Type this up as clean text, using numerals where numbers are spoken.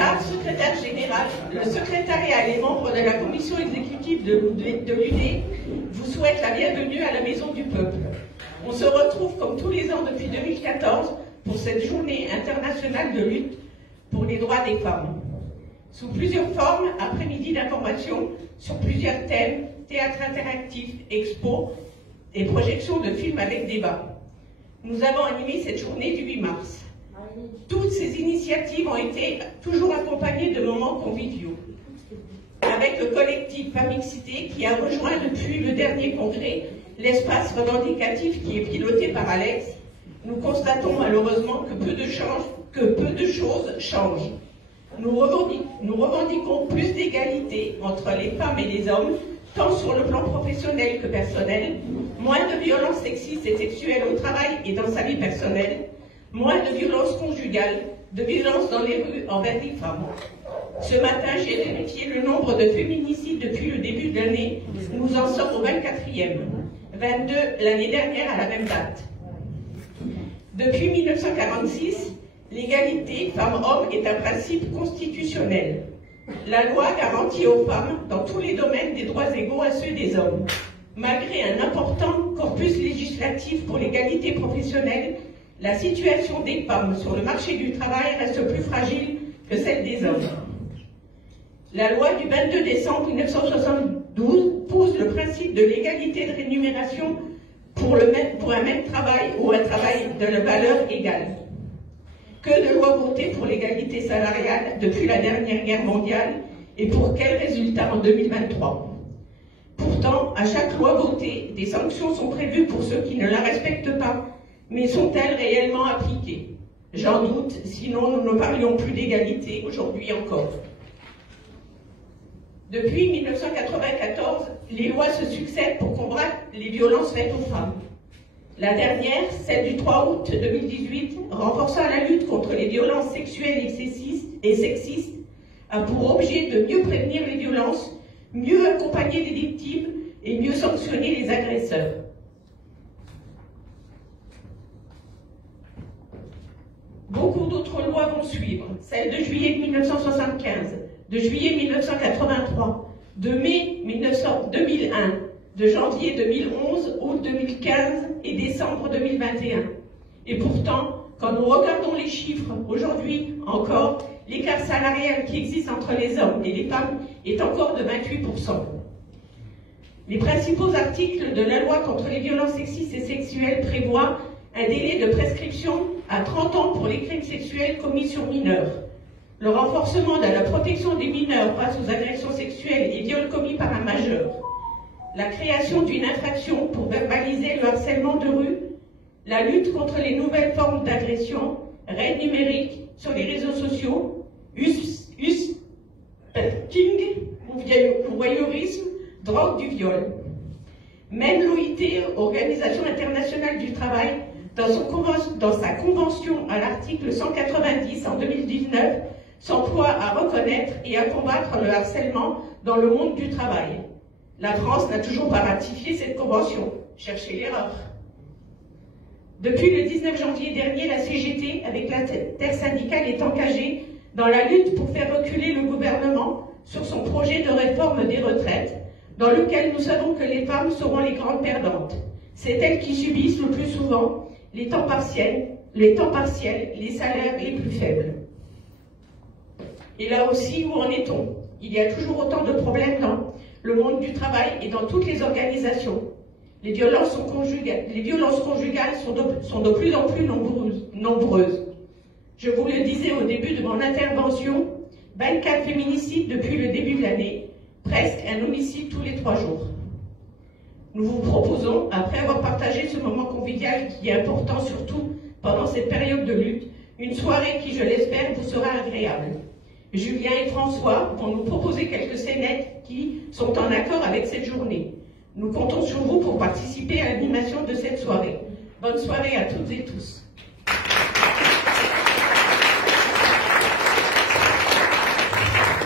Tard, secrétaire général, le secrétariat et les membres de la commission exécutive de l'UD vous souhaitent la bienvenue à la Maison du Peuple. On se retrouve comme tous les ans depuis 2014 pour cette journée internationale de lutte pour les droits des femmes. Sous plusieurs formes, après-midi d'information sur plusieurs thèmes, théâtre interactif, expos et projections de films avec débat. Nous avons animé cette journée du 8 mars. Toutes ces initiatives ont été toujours accompagnées de moments conviviaux. Avec le collectif Famixité qui a rejoint depuis le dernier congrès l'espace revendicatif qui est piloté par Alex, nous constatons malheureusement que peu de choses changent. Nous revendiquons plus d'égalité entre les femmes et les hommes, tant sur le plan professionnel que personnel, moins de violences sexistes et sexuelles au travail et dans sa vie personnelle, moins de violences conjugales, de violences dans les rues envers les femmes. Ce matin, j'ai vérifié le nombre de féminicides depuis le début de l'année. Nous en sommes au 24e, 22 l'année dernière à la même date. Depuis 1946, l'égalité femmes-hommes est un principe constitutionnel. La loi garantit aux femmes, dans tous les domaines, des droits égaux à ceux des hommes. Malgré un important corpus législatif pour l'égalité professionnelle, la situation des femmes sur le marché du travail reste plus fragile que celle des hommes. La loi du 22 décembre 1972 pose le principe de l'égalité de rémunération pour un même travail ou un travail de valeur égale. Que de lois votées pour l'égalité salariale depuis la dernière guerre mondiale et pour quels résultats en 2023? Pourtant, à chaque loi votée, des sanctions sont prévues pour ceux qui ne la respectent pas, mais sont-elles réellement appliquées? J'en doute, sinon nous ne parlions plus d'égalité aujourd'hui encore. Depuis 1994, les lois se succèdent pour combattre les violences faites aux femmes. La dernière, celle du 3 août 2018, renforçant la lutte contre les violences sexuelles et sexistes, a pour objet de mieux prévenir les violences, mieux accompagner les victimes et mieux sanctionner les agresseurs. Beaucoup d'autres lois vont suivre, celle de juillet 1975, de juillet 1983, de mai 2001, de janvier 2011, août 2015 et décembre 2021. Et pourtant, quand nous regardons les chiffres, aujourd'hui encore, l'écart salarial qui existe entre les hommes et les femmes est encore de 28%. Les principaux articles de la loi contre les violences sexistes et sexuelles prévoient un délai de prescription à 30 ans pour les crimes sexuels commis sur mineurs, le renforcement de la protection des mineurs face aux agressions sexuelles et viols commis par un majeur, la création d'une infraction pour verbaliser le harcèlement de rue, la lutte contre les nouvelles formes d'agression, raids numériques sur les réseaux sociaux, stalking ou voyeurisme, drogue du viol. Même l'OIT, Organisation internationale du travail, dans sa convention à l'article 190 en 2019, s'emploie à reconnaître et à combattre le harcèlement dans le monde du travail. La France n'a toujours pas ratifié cette convention. Cherchez l'erreur. Depuis le 19 janvier dernier, la CGT, avec l'intersyndicale, est engagée dans la lutte pour faire reculer le gouvernement sur son projet de réforme des retraites, dans lequel nous savons que les femmes seront les grandes perdantes. C'est elles qui subissent le plus souvent les temps partiels, les salaires les plus faibles. Et là aussi, où en est-on? Il y a toujours autant de problèmes dans le monde du travail et dans toutes les organisations. Les violences conjugales sont de plus en plus nombreuses. Je vous le disais au début de mon intervention, 24 féminicides depuis le début de l'année, presque un homicide tous les 3 jours. Nous vous proposons, après avoir partagé ce moment convivial qui est important surtout pendant cette période de lutte, une soirée qui, je l'espère, vous sera agréable. Julien et François vont nous proposer quelques scénettes qui sont en accord avec cette journée. Nous comptons sur vous pour participer à l'animation de cette soirée. Bonne soirée à toutes et tous.